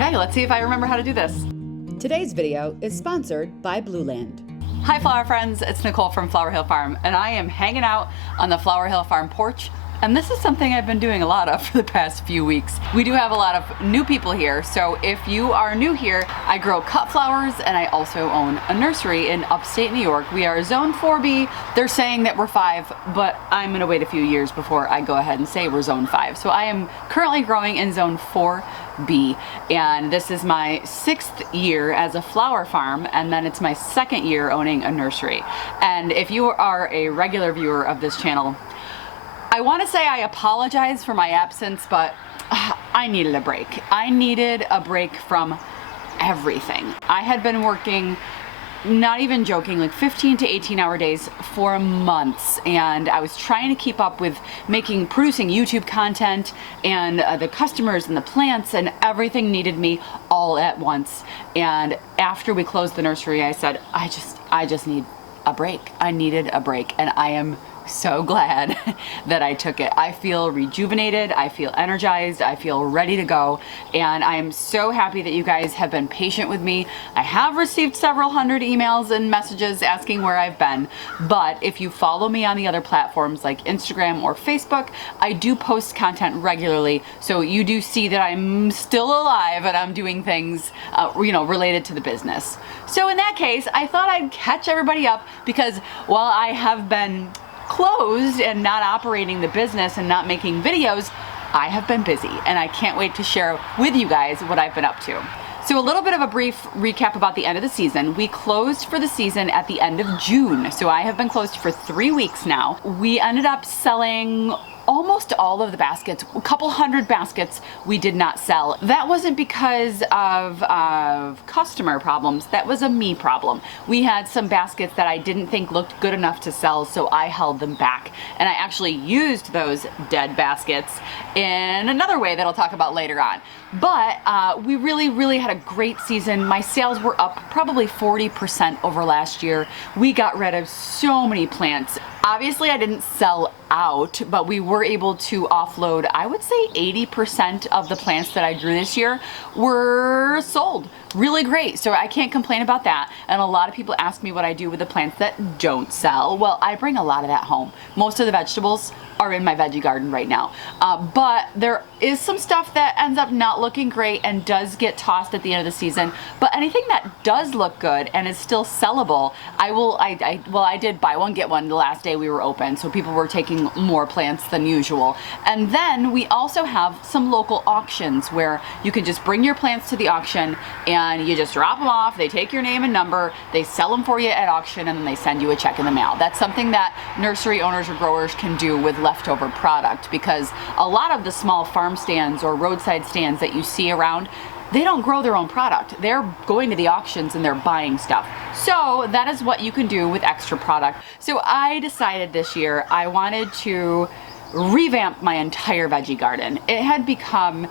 Okay, let's see if I remember how to do this. Today's video is sponsored by Blueland. Hi flower friends, it's Nicole from Flower Hill Farm, and I am hanging out on the Flower Hill Farm porch. And this is something I've been doing a lot of for the past few weeks. We do have a lot of new people here, so if you are new here, I grow cut flowers and I also own a nursery in upstate New York. We are zone 4B. They're saying that we're 5, but I'm gonna wait a few years before I go ahead and say we're zone 5. So I am currently growing in zone 4B, and this is my 6th year as a flower farm, and then it's my 2nd year owning a nursery. And if you are a regular viewer of this channel, I want to say I apologize for my absence, but I needed a break. I needed a break from everything. I had been working, not even joking, like 15 to 18-hour days for months, and I was trying to keep up with producing YouTube content and the customers and the plants, and everything needed me all at once. And after we closed the nursery, I said, I just need a break. I needed a break, and I am so glad that I took it. I feel rejuvenated, I feel energized, I feel ready to go, and I am so happy that you guys have been patient with me. I have received several hundred emails and messages asking where I've been, but if you follow me on the other platforms like Instagram or Facebook, I do post content regularly, so you do see that I'm still alive and I'm doing things related to the business. So in that case, I thought I'd catch everybody up, because while I have been closed and not operating the business and not making videos, I have been busy, and I can't wait to share with you guys what I've been up to. So a little bit of a brief recap about the end of the season. We closed for the season at the end of June, so I have been closed for 3 weeks now. We ended up selling almost all of the baskets. A couple hundred baskets we did not sell. That wasn't because of customer problems, that was a me problem. We had some baskets that I didn't think looked good enough to sell, so I held them back. And I actually used those dead baskets in another way that I'll talk about later on. But we really had a great season. My sales were up probably 40% over last year. We got rid of so many plants. Obviously, I didn't sell out, but we were able to offload, I would say 80% of the plants that I drew this year were sold. Really great, so I can't complain about that. And a lot of people ask me what I do with the plants that don't sell. Well, I bring a lot of that home. Most of the vegetables are in my veggie garden right now. But there is some stuff that ends up not looking great and does get tossed at the end of the season. But anything that does look good and is still sellable, I did buy one, get one the last day we were open, so people were taking more plants than usual. And then we also have some local auctions where you can just bring your plants to the auction and you just drop them off, they take your name and number, they sell them for you at auction, and then they send you a check in the mail. That's something that nursery owners or growers can do with leftover product, because a lot of the small farm stands or roadside stands that you see around, they don't grow their own product. They're going to the auctions and they're buying stuff. So that is what you can do with extra product. So I decided this year I wanted to revamp my entire veggie garden. It had become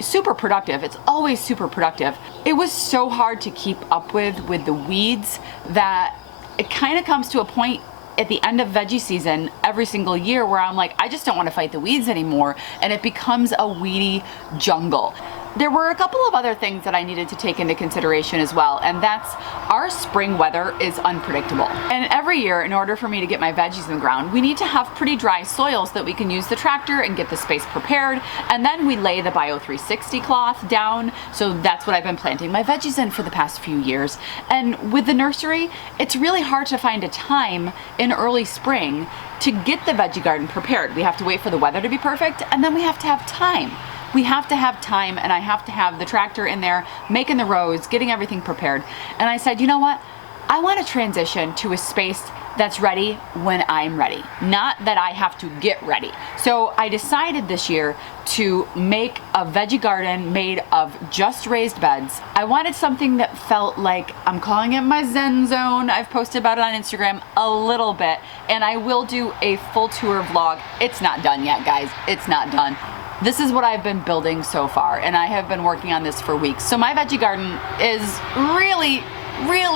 super productive. It's always super productive. It was so hard to keep up with the weeds that it kind of comes to a point at the end of veggie season every single year where I'm like, I just don't want to fight the weeds anymore, and it becomes a weedy jungle. There were a couple of other things that I needed to take into consideration as well, and that's our spring weather is unpredictable. And every year, in order for me to get my veggies in the ground, we need to have pretty dry soil so that we can use the tractor and get the space prepared, and then we lay the Bio 360 cloth down, so that's what I've been planting my veggies in for the past few years. And with the nursery, it's really hard to find a time in early spring to get the veggie garden prepared. We have to wait for the weather to be perfect, and then we have to have time. We have to have time, and I have to have the tractor in there, making the rows, getting everything prepared. And I said, you know what? I want to transition to a space that's ready when I'm ready, not that I have to get ready. So I decided this year to make a veggie garden made of just raised beds. I wanted something that felt like, I'm calling it my Zen zone. I've posted about it on Instagram a little bit, and I will do a full tour vlog. It's not done yet, guys. It's not done. This is what I've been building so far, and I have been working on this for weeks. So my veggie garden is really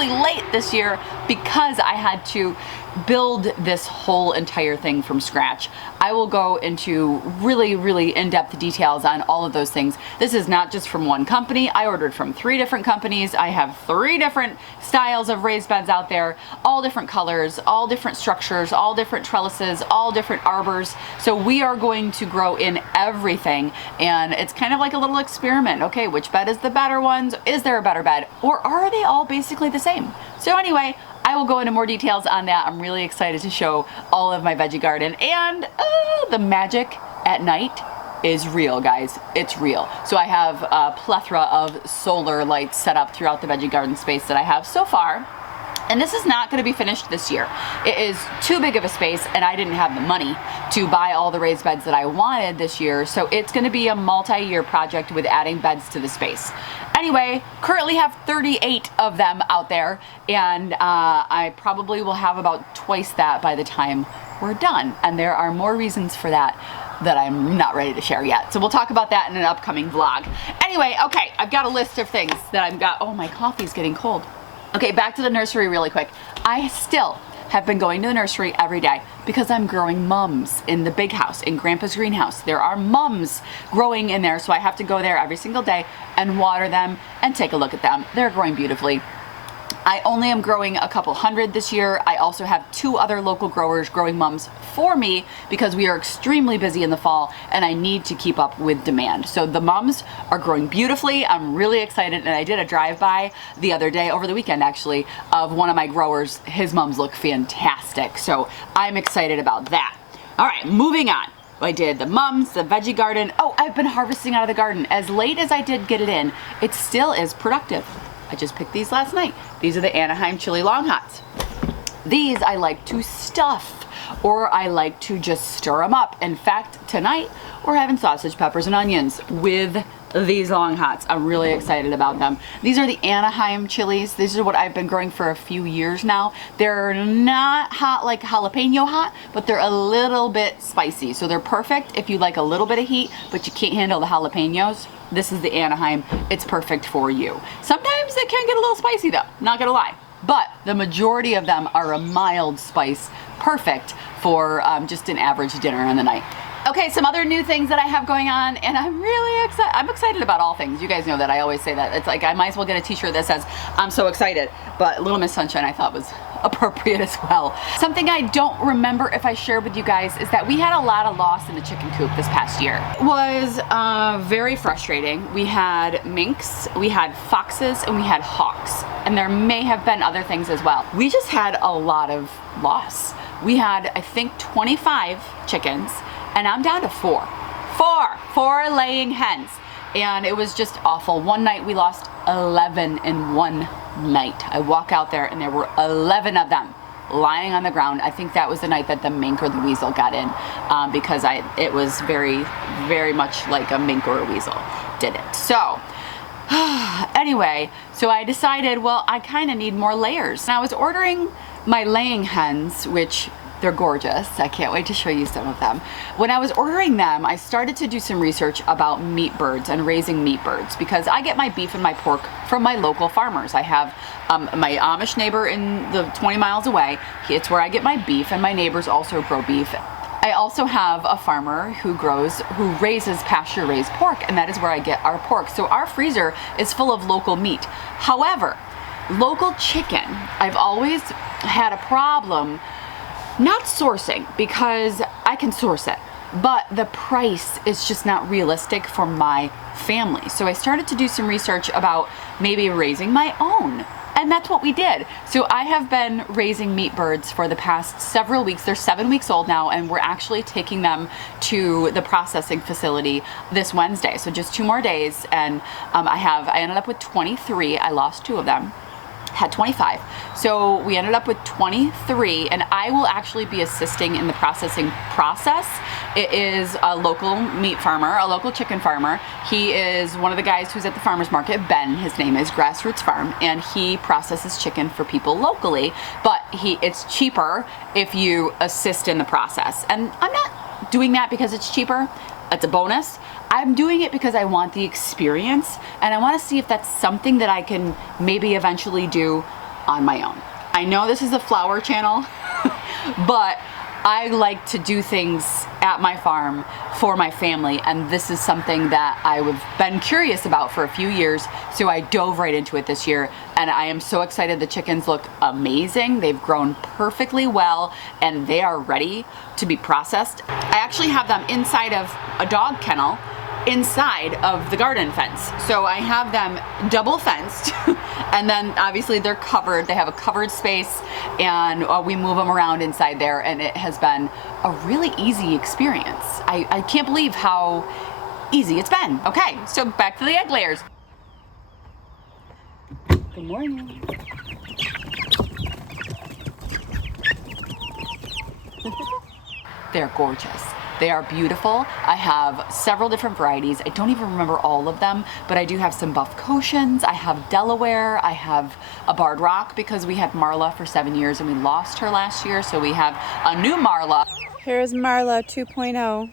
late this year because I had to build this whole entire thing from scratch. I will go into really, really in-depth details on all of those things. This is not just from one company. I ordered from 3 different companies. I have 3 different styles of raised beds out there, all different colors, all different structures, all different trellises, all different arbors. So we are going to grow in everything, and it's kind of like a little experiment. Okay, which bed is the better ones? Is there a better bed? Or are they all basically the same? So anyway, I will go into more details on that. I'm really excited to show all of my veggie garden, and the magic at night is real, guys. It's real. So I have a plethora of solar lights set up throughout the veggie garden space that I have so far. And this is not going to be finished this year. It is too big of a space, and I didn't have the money to buy all the raised beds that I wanted this year. So it's going to be a multi-year project with adding beds to the space. Anyway, currently have 38 of them out there, and I probably will have about twice that by the time we're done. And there are more reasons for that I'm not ready to share yet. So we'll talk about that in an upcoming vlog. Anyway, okay, I've got a list of things that I've got. Oh, my coffee's getting cold. Okay, back to the nursery really quick. I still have been going to the nursery every day because I'm growing mums in the big house, in Grandpa's greenhouse. There are mums growing in there, so I have to go there every single day and water them and take a look at them. They're growing beautifully. I only am growing a couple hundred this year. I also have 2 other local growers growing mums for me because we are extremely busy in the fall and I need to keep up with demand. So the mums are growing beautifully. I'm really excited, and I did a drive-by the other day, over the weekend actually, of one of my growers. His mums look fantastic, so I'm excited about that. All right, moving on. I did the mums, the veggie garden. Oh, I've been harvesting out of the garden. As late as I did get it in, it still is productive. I just picked these last night. These are the Anaheim chili long hots. These I like to stuff, or I like to just stir them up. In fact, tonight we're having sausage, peppers, and onions with these long hots. I'm really excited about them. These are the Anaheim chilies. These are what I've been growing for a few years now. They're not hot like jalapeno hot, but they're a little bit spicy. So they're perfect if you like a little bit of heat, but you can't handle the jalapenos. This is the Anaheim. It's perfect for you. Sometimes it can get a little spicy though, not gonna lie. But the majority of them are a mild spice, perfect for just an average dinner in the night. Okay, some other new things that I have going on, and I'm really excited. I'm excited about all things. You guys know that I always say that. It's like I might as well get a t-shirt that says, I'm so excited. But Little Miss Sunshine I thought was appropriate as well. Something I don't remember if I shared with you guys is that we had a lot of loss in the chicken coop this past year. It was very frustrating. We had minks, we had foxes, and we had hawks. And there may have been other things as well. We just had a lot of loss. We had, I think, 25 chickens, and I'm down to 4 laying hens, and it was just awful. One night we lost 11 in one night. I walk out there and there were 11 of them lying on the ground. I think that was the night that the mink or the weasel got in, because it was very, very much like a mink or a weasel did it. So anyway, so I decided, well, I kind of need more layers. And I was ordering my laying hens, which they're gorgeous. I can't wait to show you some of them. When I was ordering them, I started to do some research about meat birds and raising meat birds, because I get my beef and my pork from my local farmers. I have my Amish neighbor in the 20 miles away. It's where I get my beef, and my neighbors also grow beef. I also have a farmer who raises pasture-raised pork, and that is where I get our pork. So our freezer is full of local meat. However, local chicken, I've always had a problem not sourcing, because I can source it, but the price is just not realistic for my family. So I started to do some research about maybe raising my own, and that's what we did. So I have been raising meat birds for the past several weeks. They're 7 weeks old now, and we're actually taking them to the processing facility this Wednesday. So just 2 more days, and I ended up with 23. I lost 2 of them. Had 25. So we ended up with 23, and I will actually be assisting in the processing process. It is a local meat farmer, a local chicken farmer. He is one of the guys who's at the farmer's market, Ben, his name is, Grassroots Farm, and he processes chicken for people locally, but it's cheaper if you assist in the process. And I'm not doing that because it's cheaper. It's a bonus. I'm doing it because I want the experience, and I want to see if that's something that I can maybe eventually do on my own. I know this is a flower channel, but I like to do things at my farm for my family, and this is something that I've been curious about for a few years, so I dove right into it this year, and I am so excited. The chickens look amazing. They've grown perfectly well, and they are ready to be processed. I actually have them inside of a dog kennel inside of the garden fence. So I have them double fenced and then obviously they're covered. They have a covered space, and we move them around inside there, and it has been a really easy experience. I can't believe how easy it's been. Okay, so back to the egg layers. Good morning. They're gorgeous. They are beautiful. I have several different varieties. I don't even remember all of them, but I do have some Buff Cochin's. I have Delaware. I have a Barred Rock because we had Marla for 7 years and we lost her last year. So we have a new Marla. Here's Marla 2.0.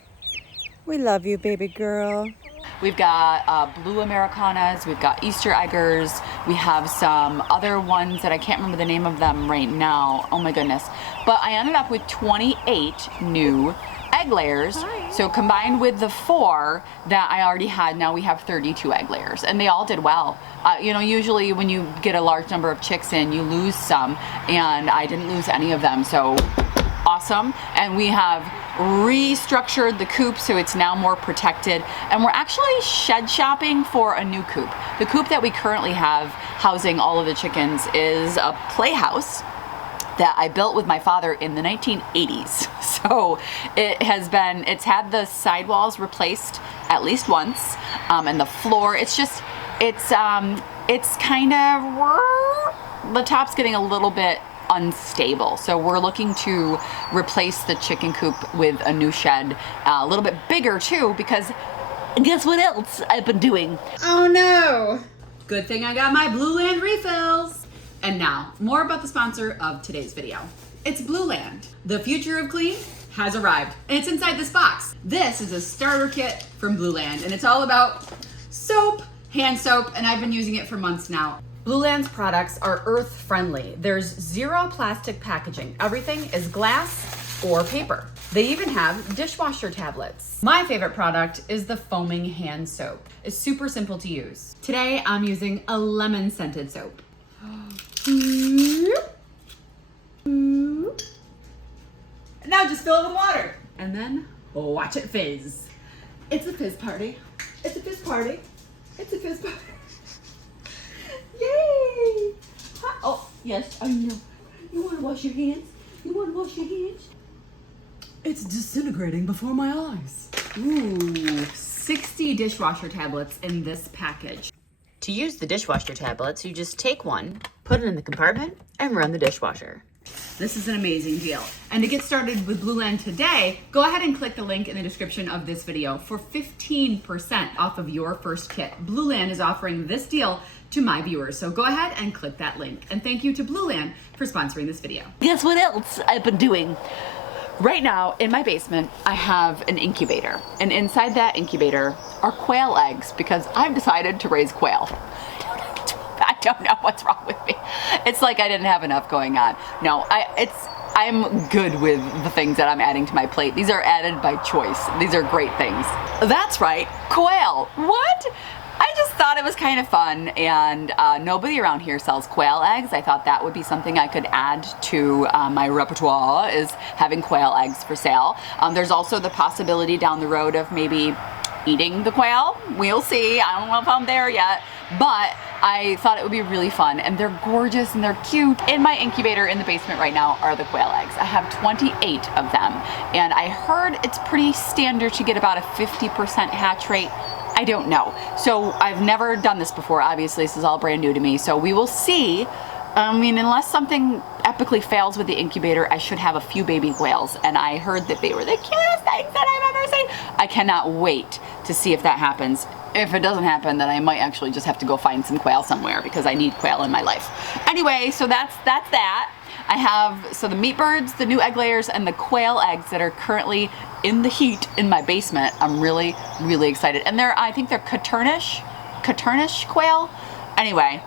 We love you, baby girl. We've got blue Americanas, we've got Easter eggers, we have some other ones that I can't remember the name of them right now. Oh my goodness. But I ended up with 28 new egg layers. Hi. So combined with the 4 that I already had, now we have 32 egg layers, and they all did well. You know, usually when you get a large number of chicks in, you lose some, and I didn't lose any of them, so awesome. And we have restructured the coop so it's now more protected, and we're actually shed shopping for a new coop. The coop that we currently have housing all of the chickens is a playhouse that I built with my father in the 1980s. So it's had the sidewalls replaced at least once, and the floor, it's kind of, the top's getting a little bit unstable. So we're looking to replace the chicken coop with a new shed, a little bit bigger too, because guess what else I've been doing? Oh no! Good thing I got my Blue Land refills. And now, more about the sponsor of today's video. It's Blue Land. The future of clean has arrived, and it's inside this box. This is a starter kit from Blue Land, and it's all about soap, hand soap, and I've been using it for months now. Blue Land's products are earth friendly. There's 0 plastic packaging. Everything is glass or paper. They even have dishwasher tablets. My favorite product is the foaming hand soap. It's super simple to use. Today, I'm using a lemon scented soap. Now just fill it with water and then watch it fizz. It's a fizz party. It's a fizz party. It's a fizz party. Yay! Oh, yes, I know. You want to wash your hands? You want to wash your hands? It's disintegrating before my eyes. Ooh, 60 dishwasher tablets in this package. To use the dishwasher tablets, you just take one, put it in the compartment, and run the dishwasher. This is an amazing deal. And to get started with Blue Land today, go ahead and click the link in the description of this video for 15% off of your first kit. Blue Land is offering this deal to my viewers, so go ahead and click that link. And thank you to Blue Land for sponsoring this video. Guess what else I've been doing? Right now, in my basement, I have an incubator, and inside that incubator are quail eggs because I've decided to raise quail. I don't know what's wrong with me. It's like I didn't have enough going on. No, I'm good with the things that I'm adding to my plate. These are added by choice. These are great things. That's right, quail. What? I just thought it was kind of fun, and nobody around here sells quail eggs. I thought that would be something I could add to my repertoire, is having quail eggs for sale. There's also the possibility down the road of maybe eating the quail. We'll see. I don't know if I'm there yet, but I thought it would be really fun, and they're gorgeous and they're cute. In my incubator in the basement right now are the quail eggs. I have 28 of them, and I heard it's pretty standard to get about a 50% hatch rate. I don't know. So I've never done this before. Obviously, this is all brand new to me. So we will see. I mean, unless something epically fails with the incubator, I should have a few baby quails. And I heard that they were the cutest things that I've ever seen. I cannot wait to see if that happens. If it doesn't happen, then I might actually just have to go find some quail somewhere because I need quail in my life. Anyway, so that's that. I have, the meat birds, the new egg layers, and the quail eggs that are currently in the heat in my basement. I'm really, really excited. And I think they're Coturnish quail. Anyway,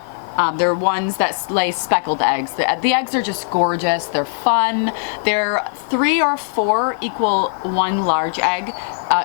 They're ones that lay speckled eggs. The eggs are just gorgeous. They're fun. They're 3 or 4 equal 1 large egg.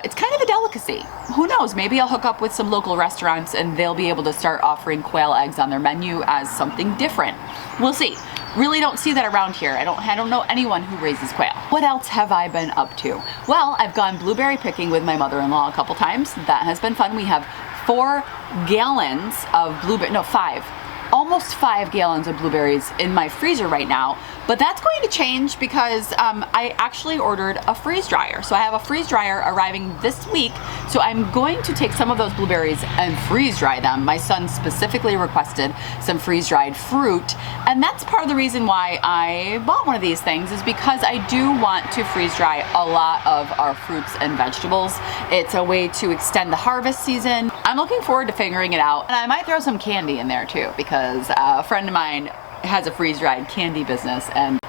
It's kind of a delicacy. Who knows? Maybe I'll hook up with some local restaurants and they'll be able to start offering quail eggs on their menu as something different. We'll see. Really don't see that around here. I don't know anyone who raises quail. What else have I been up to? Well, I've gone blueberry picking with my mother-in-law a couple times. That has been fun. We have 4 gallons of blueberry, no, 5. Almost 5 gallons of blueberries in my freezer right now, but that's going to change because I actually ordered a freeze dryer. So I have a freeze dryer arriving this week. So I'm going to take some of those blueberries and freeze dry them. My son specifically requested some freeze dried fruit. And that's part of the reason why I bought one of these things, is because I do want to freeze dry a lot of our fruits and vegetables. It's a way to extend the harvest season. I'm looking forward to figuring it out. And I might throw some candy in there too, because a friend of mine has a freeze-dried candy business and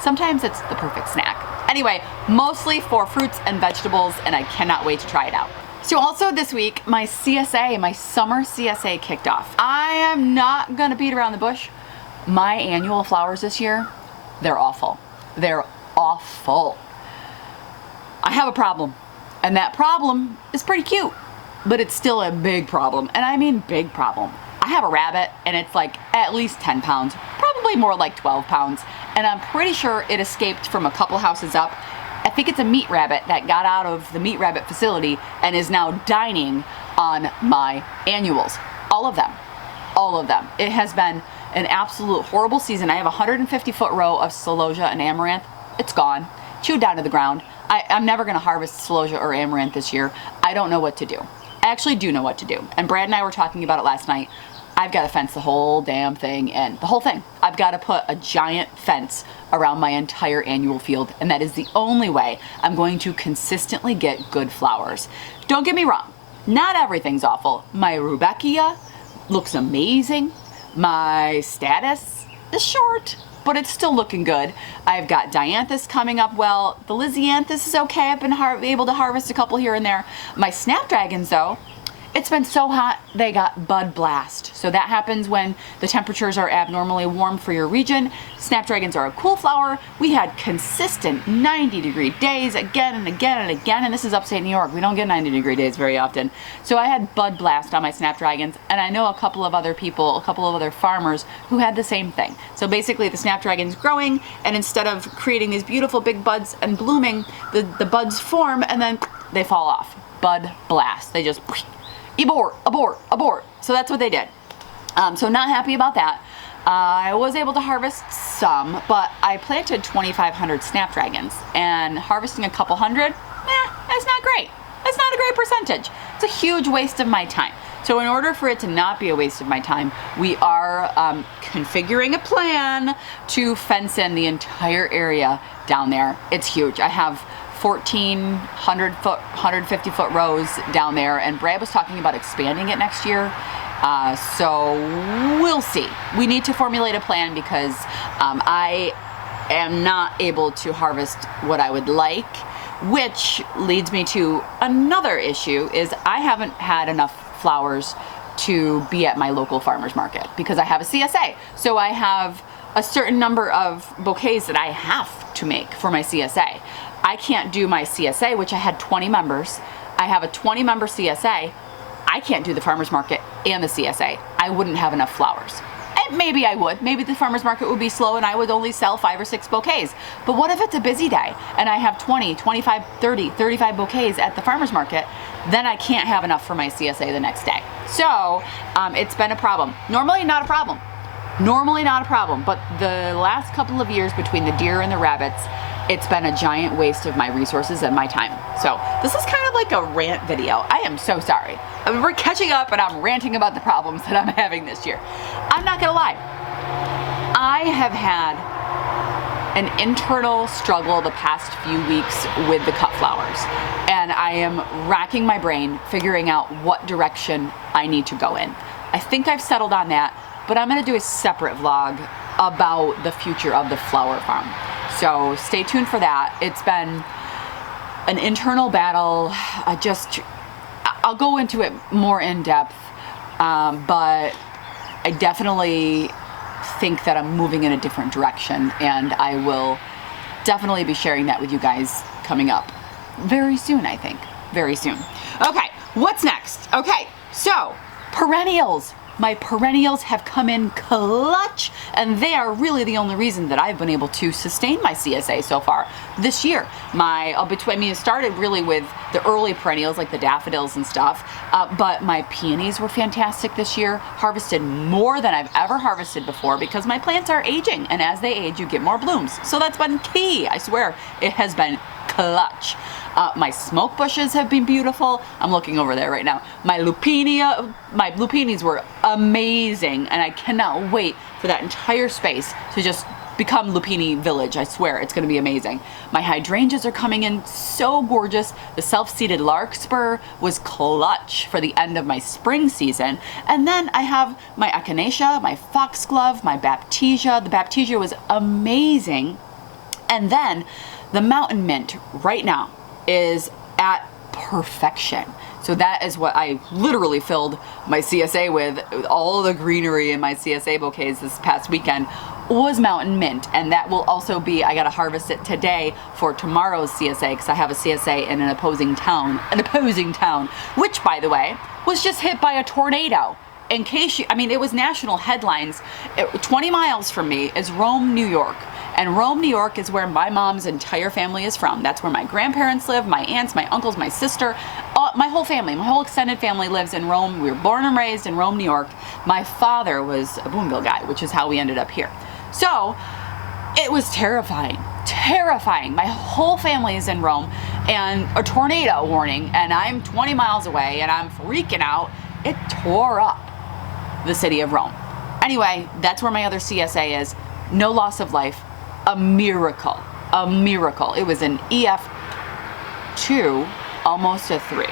sometimes it's the perfect snack. Anyway, mostly for fruits and vegetables, and I cannot wait to try it out. So also this week, my CSA, my summer CSA kicked off. I am not gonna beat around the bush. My annual flowers this year, they're awful. They're awful. I have a problem, and that problem is pretty cute, but it's still a big problem, and I mean big problem. I have a rabbit and it's like at least 10 pounds, probably more like 12 pounds. And I'm pretty sure it escaped from a couple houses up. I think it's a meat rabbit that got out of the meat rabbit facility and is now dining on my annuals. All of them, all of them. It has been an absolute horrible season. I have a 150-foot row of celosia and amaranth. It's gone, chewed down to the ground. I'm never gonna harvest celosia or amaranth this year. I don't know what to do. I actually do know what to do. And Brad and I were talking about it last night. I've got to fence the whole damn thing in. The whole thing. I've got to put a giant fence around my entire annual field, and that is the only way I'm going to consistently get good flowers. Don't get me wrong. Not everything's awful. My rudbeckia looks amazing. My status is short, but it's still looking good. I've got dianthus coming up well. The lisianthus is okay. I've been able to harvest a couple here and there. My snapdragons, though, it's been so hot, they got bud blast. So that happens when the temperatures are abnormally warm for your region. Snapdragons are a cool flower. We had consistent 90-degree days again and again and again, and this is upstate New York. We don't get 90-degree days very often. So I had bud blast on my snapdragons, and I know a couple of other people, a couple of other farmers who had the same thing. So basically the snapdragon's growing, and instead of creating these beautiful big buds and blooming, the buds form and then they fall off. Bud blast. They just abort, abort, abort. So that's what they did. So not happy about that. I was able to harvest some, but I planted 2,500 snapdragons, and harvesting a couple hundred, that's not great. That's not a great percentage. It's a huge waste of my time. So in order for it to not be a waste of my time, we are configuring a plan to fence in the entire area down there. It's huge. I have 1,400-foot, 150-foot rows down there, and Brad was talking about expanding it next year. So we'll see. We need to formulate a plan because I am not able to harvest what I would like, which leads me to another issue, is I haven't had enough flowers to be at my local farmer's market because I have a CSA. So I have a certain number of bouquets that I have to make for my CSA. I can't do my CSA, which I had 20 members. I have a 20-member CSA. I can't do the farmer's market and the CSA. I wouldn't have enough flowers. And maybe I would. Maybe the farmer's market would be slow and I would only sell 5 or 6 bouquets. But what if it's a busy day and I have 20, 25, 30, 35 bouquets at the farmer's market? Then I can't have enough for my CSA the next day. So it's been a problem. Normally not a problem. Normally not a problem, but the last couple of years between the deer and the rabbits, it's been a giant waste of my resources and my time. So this is kind of like a rant video. I am so sorry. I mean, we're catching up and I'm ranting about the problems that I'm having this year. I'm not gonna lie. I have had an internal struggle the past few weeks with the cut flowers, and I am racking my brain figuring out what direction I need to go in. I think I've settled on that, but I'm gonna do a separate vlog about the future of the flower farm. So stay tuned for that. It's been an internal battle. I'll go into it more in depth, but I definitely think that I'm moving in a different direction, and I will definitely be sharing that with you guys coming up very soon, I think. Very soon. Okay, what's next? Okay, so perennials. My perennials have come in clutch, and they are really the only reason that I've been able to sustain my CSA so far this year. It started really with the early perennials like the daffodils and stuff, but my peonies were fantastic this year. Harvested more than I've ever harvested before because my plants are aging, and as they age, you get more blooms. So that's been key. I swear, it has been clutch. My smoke bushes have been beautiful. I'm looking over there right now. My lupinis were amazing, and I cannot wait for that entire space to just become lupini village. I swear, it's gonna be amazing. My hydrangeas are coming in so gorgeous. The self-seeded larkspur was clutch for the end of my spring season. And then I have my echinacea, my foxglove, my baptisia. The baptisia was amazing. And then the mountain mint right now is at perfection. So that is what I literally filled my CSA with all the greenery in my CSA bouquets this past weekend was mountain mint. And that will also be, I gotta harvest it today for tomorrow's CSA because I have a CSA in an opposing town, which by the way, was just hit by a tornado. In case it was national headlines. 20 miles from me is Rome, New York. And Rome, New York is where my mom's entire family is from. That's where my grandparents live, my aunts, my uncles, my sister, my whole family, my whole extended family lives in Rome. We were born and raised in Rome, New York. My father was a Boonville guy, which is how we ended up here. So it was terrifying, terrifying. My whole family is in Rome and a tornado warning, and I'm 20 miles away and I'm freaking out. It tore up the city of Rome. Anyway, that's where my other CSA is. No loss of life. A miracle. A miracle. It was an EF2, almost a 3.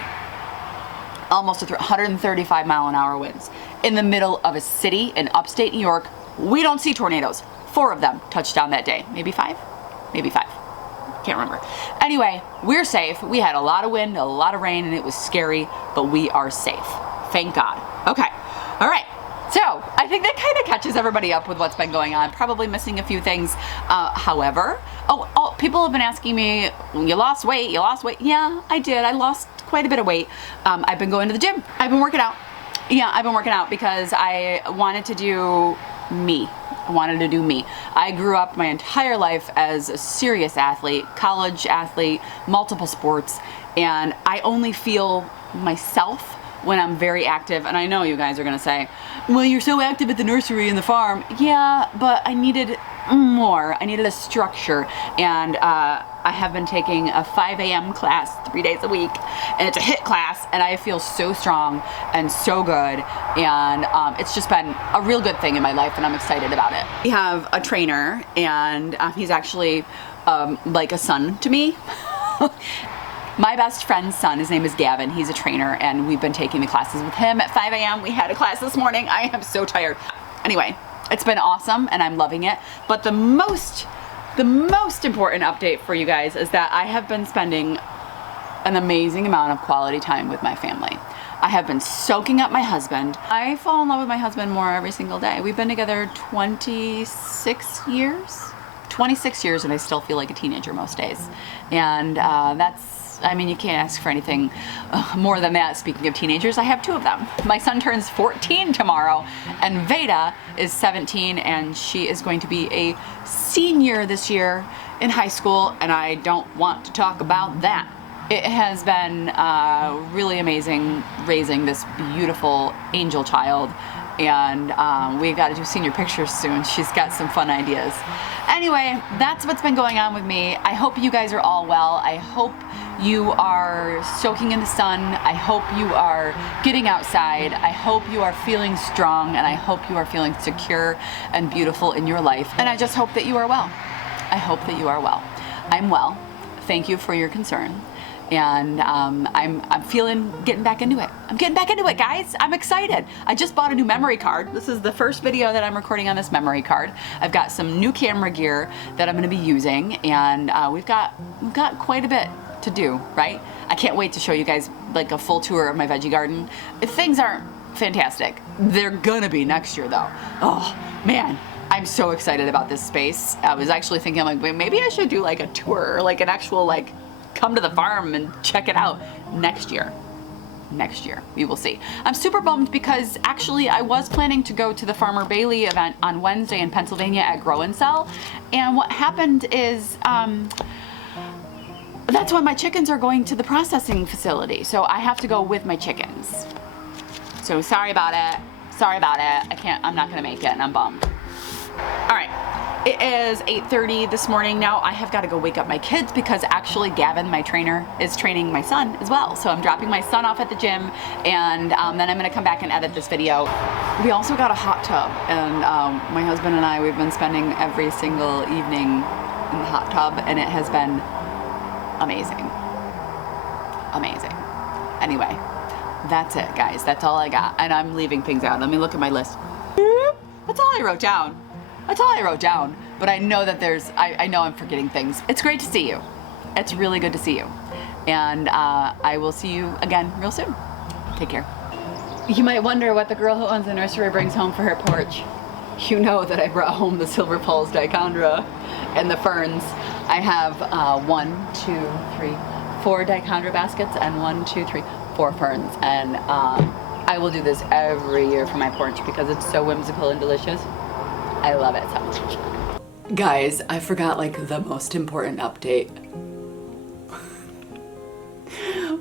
Almost a 3, 135 mile an hour winds. In the middle of a city in upstate New York. We don't see tornadoes. 4 of them touched down that day. Maybe 5? Maybe 5. Can't remember. Anyway, we're safe. We had a lot of wind, a lot of rain, and it was scary, but we are safe. Thank God. Okay. All right. So I think that kind of catches everybody up with what's been going on. Probably missing a few things. However, people have been asking me, you lost weight, you lost weight. Yeah, I did. I lost quite a bit of weight. I've been going to the gym. I've been working out. Yeah, I've been working out because I wanted to do me. I grew up my entire life as a serious athlete, college athlete, multiple sports, and I only feel myself when I'm very active. And I know you guys are gonna say, well, you're so active at the nursery and the farm. Yeah, but I needed more. I needed a structure. And I have been taking a 5 a.m. class 3 days a week, and it's a HIIT class, and I feel so strong and so good. And it's just been a real good thing in my life, and I'm excited about it. We have a trainer, and he's actually like a son to me. My best friend's son, his name is Gavin. He's a trainer, and we've been taking the classes with him at 5 a.m. We had a class this morning. I am so tired. Anyway, it's been awesome, and I'm loving it. But the most important update for you guys is that I have been spending an amazing amount of quality time with my family. I have been soaking up my husband. I fall in love with my husband more every single day. We've been together 26 years. 26 years, and I still feel like a teenager most days. And you can't ask for anything more than that. Speaking of teenagers, I have 2 of them. My son turns 14 tomorrow, and Veda is 17, and she is going to be a senior this year in high school, and I don't want to talk about that. It has been really amazing raising this beautiful angel child, and we've got to do senior pictures soon. She's got some fun ideas. Anyway, that's what's been going on with me. I hope you guys are all well. I hope you are soaking in the sun. I hope you are getting outside. I hope you are feeling strong, and I hope you are feeling secure and beautiful in your life. And I just hope that you are well. I hope that you are well. I'm well. Thank you for your concern. And I'm getting back into it. I'm getting back into it, guys. I'm excited. I just bought a new memory card. This is the first video that I'm recording on this memory card. I've got some new camera gear that I'm going to be using, and we've got quite a bit to do, right? I can't wait to show you guys like a full tour of my veggie garden. Things aren't fantastic. They're gonna be next year though. Oh man, I'm so excited about this space. I was actually thinking, like, wait, maybe I should do like a tour, like an actual, like, come to the farm and check it out next year. Next year, we will see. I'm super bummed because actually I was planning to go to the Farmer Bailey event on Wednesday in Pennsylvania at Grow and Sell, and what happened is that's when my chickens are going to the processing facility, so I have to go with my chickens. So sorry about it. Sorry about it. I'm not gonna make it, and I'm bummed. All right. It is 8:30 this morning now. I have got to go wake up my kids because actually Gavin, my trainer, is training my son as well. So I'm dropping my son off at the gym, and then I'm going to come back and edit this video. We also got a hot tub, and my husband and I, we've been spending every single evening in the hot tub, and it has been amazing. Amazing. Anyway, that's it, guys. That's all I got, and I'm leaving things out. Let me look at my list. That's all I wrote down. That's all I wrote down, but I know that I know I'm forgetting things. It's great to see you. It's really good to see you. And I will see you again real soon. Take care. You might wonder what the girl who owns the nursery brings home for her porch. You know that I brought home the silver pulse dichondra and the ferns. I have 4 dichondra baskets and 4 ferns. And I will do this every year for my porch because it's so whimsical and delicious. I love it so much. Guys, I forgot like the most important update.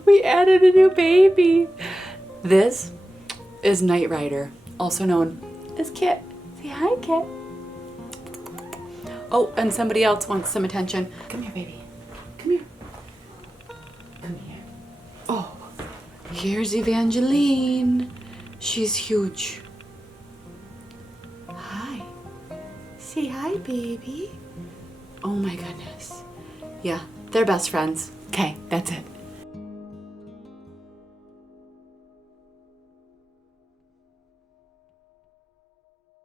We added a new baby. This is Night Rider, also known as Kit. Say hi, Kit. Oh, and somebody else wants some attention. Come here, baby. Come here. Come here. Oh, here's Evangeline. She's huge. Say hi, baby. Oh my goodness. Yeah, they're best friends. Okay, that's it.